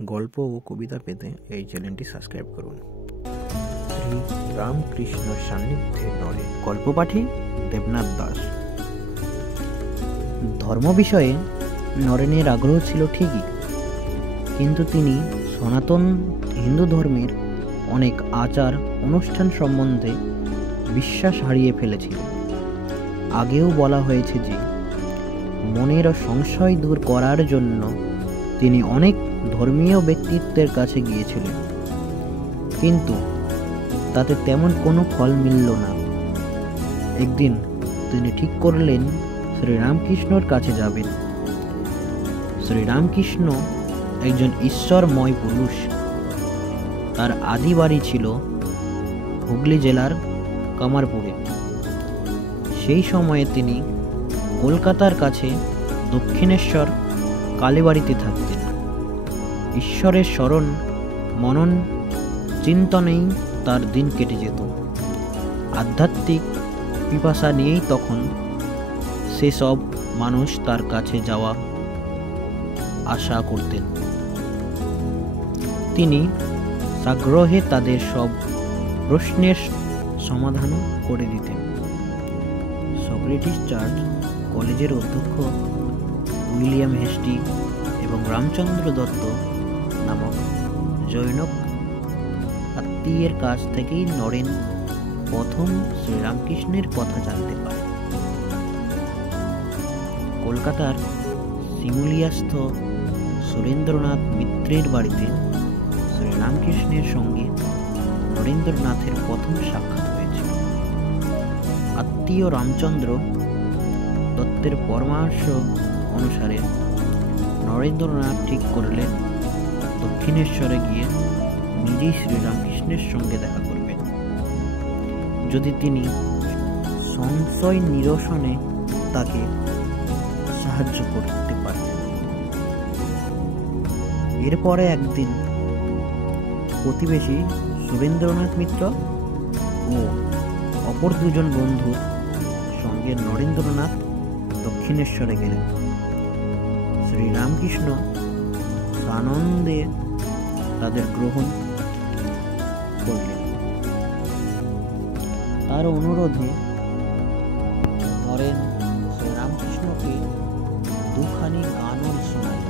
গল্প ও কবিতা পেতে এই চ্যানেলটি সাবস্ক্রাইব করুন। শ্রী রামকৃষ্ণ সান্নিধ্যে নরে। গল্প পাঠে দেবনাথ দাস। ধর্ম বিষয়ে নরেনের আগ্রহ ছিল ঠিকই, কিন্তু তিনি সনাতন হিন্দু ধর্মের অনেক আচার অনুষ্ঠান সম্বন্ধে বিশ্বাস হারিয়ে ফেলেছিল। আগেও বলা হয়েছে যে মনের সংশয় দূর করার জন্য তিনি অনেক ধর্মীয় ব্যক্তিত্বের কাছে গিয়েছিলেন, কিন্তু তাতে তেমন কোনো ফল মিলল না। একদিন তিনি ঠিক করলেন শ্রীরামকৃষ্ণর কাছে যাবেন। শ্রীরামকৃষ্ণ একজন ঈশ্বরময় পুরুষ। তার আদি বাড়ি ছিল হুগলি জেলার কামারপুরে। সেই সময়ে তিনি কলকাতার কাছে দক্ষিণেশ্বর কালীবাড়িতে থাকতেন। ঈশ্বরের স্মরণ মনন চিন্তনেই তার দিন কেটে যেত। আধ্যাত্মিক পিপাসা নিয়েই তখন সেসব মানুষ তার কাছে যাওয়া আশা করতেন। তিনি সাগ্রহে তাদের সব প্রশ্নের সমাধান করে দিতেন। সক্রেটিস চার্চ কলেজের অধ্যক্ষ উইলিয়াম হেস্টি এবং রামচন্দ্র দত্ত নামক জৈনক আত্মীয়ের কাছ থেকেই নরেন প্রথম শ্রীরামকৃষ্ণের কথা জানতে পারে। কলকাতার শিমুলিয়াস্থ সুরেন্দ্রনাথ মিত্রের বাড়িতে শ্রীরামকৃষ্ণের সঙ্গে নরেন্দ্রনাথের প্রথম সাক্ষাৎ হয়েছিল। আত্মীয় রামচন্দ্র দত্তের পরামর্শ অনুসারে নরেন্দ্রনাথ ঠিক করলেন দক্ষিণেশ্বরে গিয়ে নিজেই শ্রীরামকৃষ্ণের সঙ্গে দেখা করবেন, যদি তিনি সংশয় নিরসনে তাকে সাহায্য করতে পারতেন। এরপরে একদিন প্রতিবেশী সুরেন্দ্রনাথ মিত্র ও অপর দুজন বন্ধুর সঙ্গে নরেন্দ্রনাথ দক্ষিণেশ্বরে গেলেন। শ্রীরামকৃষ্ণ আনন্দে তাদের গ্রহণ করলেন। তার অনুরোধে নরেন শ্রীরামকৃষ্ণকে দুখানি গানও শোনায়।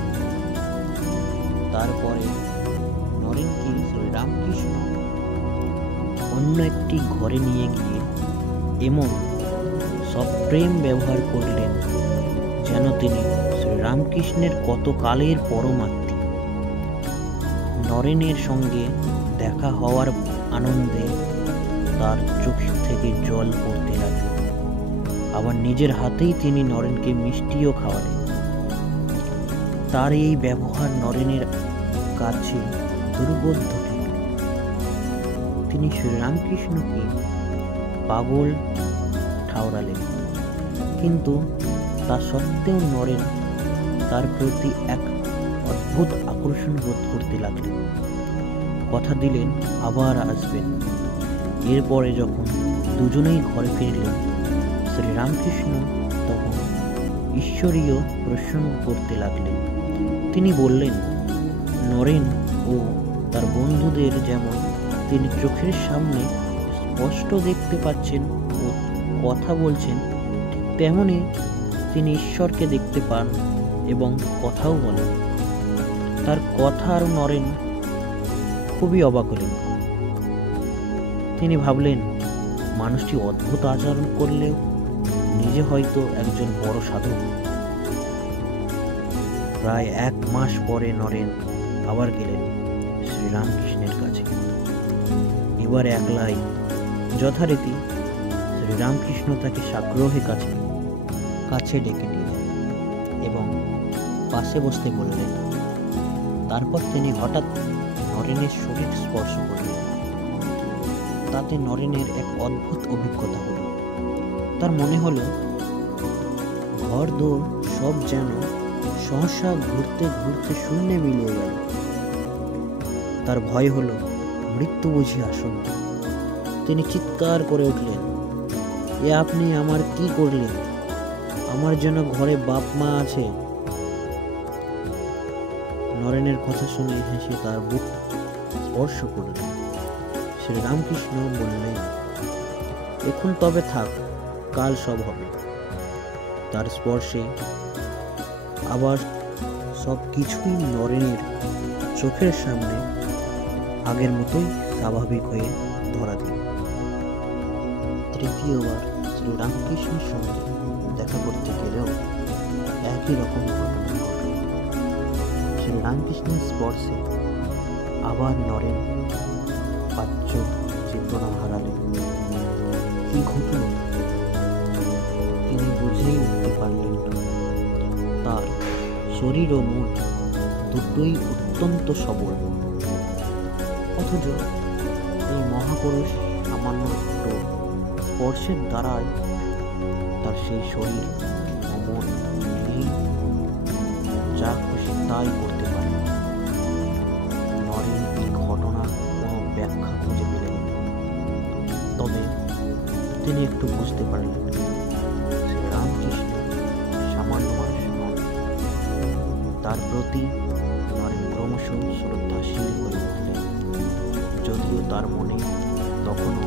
তারপরে নরেনকে শ্রীরামকৃষ্ণ অন্য একটি ঘরে নিয়ে গিয়ে এমন সপ্রেম ব্যবহার করলেন যেন তিনি শ্রীরামকৃষ্ণের কত কালের পরমাত্মী। নরেনের সঙ্গে দেখা হওয়ার আনন্দে তার চোখ থেকে জল পড়তে লাগল। আবার নিজের হাতেই তিনি নরেনকে মিষ্টিও খাওয়ালেন। তার এই ব্যবহার নরেনের কাছে দুর্বোধ্য ঠেকল। তিনি শ্রীরামকৃষ্ণকে পাগল ঠাওরালেন, কিন্তু তা সত্ত্বেও নরেন তার প্রতি এক অদ্ভুত আকর্ষণ বোধ করতে লাগলেন। কথা দিলেন আবার আসবেন। এরপরে যখন দুজনেই ঘরে ফিরলেন, শ্রীরামকৃষ্ণ তখন ঈশ্বরীয় প্রসঙ্গ করতে লাগলেন। তিনি বললেন, নরেন ও তার বন্ধুদের যেমন তিনি চোখের সামনে স্পষ্ট দেখতে পাচ্ছেন ও কথা বলছেন, ঠিক তেমনি তিনি ঈশ্বরকে দেখতে পান এবং কথাও বলেন। তার কথা আর নরেন খুবই অবাক হলেন। তিনি ভাবলেন, মানুষটি অদ্ভুত আচরণ করলেও নিজে হয়তো একজন বড় সাধক। প্রায় 1 মাস পরে নরেন আবার গেলেন শ্রীরামকৃষ্ণের কাছে। এবার একলাই। যথারীতি শ্রীরামকৃষ্ণ তাকে সাগ্রহে কাছে ডেকে নিলেন এবং পাশে বসতে বললেন। তারপর তিনি হঠাৎ নরেনের শরীর স্পর্শ করলেন। তাতে নরেনের এক অদ্ভুত অভিজ্ঞতা হল। তার মনে হলো ঘর দোর সব যেন সহসা ঘুরতে ঘুরতে শূন্যে মিলিয়ে গেল। তার ভয় হলো মৃত্যু বুঝি আসন্ন। তিনি চিৎকার করে উঠলেন, এ আপনি আমার কি করলেন? আমার জন্য ঘরে বাপ মা আছে। নরেনের কথা শুনে হেসে তার বুক স্পর্শ করলেন। শ্রীরামকৃষ্ণ বললেন, এখন তবে থাক, কাল সব হবে। তার স্পর্শে আবার সব কিছুই নরেনের চোখের সামনে আগের মতোই স্বাভাবিক হয়ে ধরা দিল। তৃতীয়বার শ্রীরামকৃষ্ণের সঙ্গে দেখা করতে গেলেও একই রকম ঘটনা ঘটল। শ্রীরামকৃষ্ণের স্পর্শে আবার নরেন বাহ্য চেতনা হারালেন। কি ঘটল তিনি বুঝেই উঠতে পারলেন না। তার শরীর ও মন দুটোই অত্যন্ত সবল, অথচ এই মহাপুরুষ সামান্য একটু স্পর্শের দ্বারাই তার সেই শরীর ও মন নিয়ে যা খুশি তাই করতে পারে। নরেন এই ঘটনার কোনো ব্যাখ্যা খুঁজে পেলেন না। তবে তিনি একটু বুঝতে পারলেন শ্রীরামকৃষ্ণ সামান্য মানুষ নন। তার প্রতি নরেন ক্রমশ শ্রদ্ধাশীল হয়ে উঠলেন, যদিও তার মনে তখনও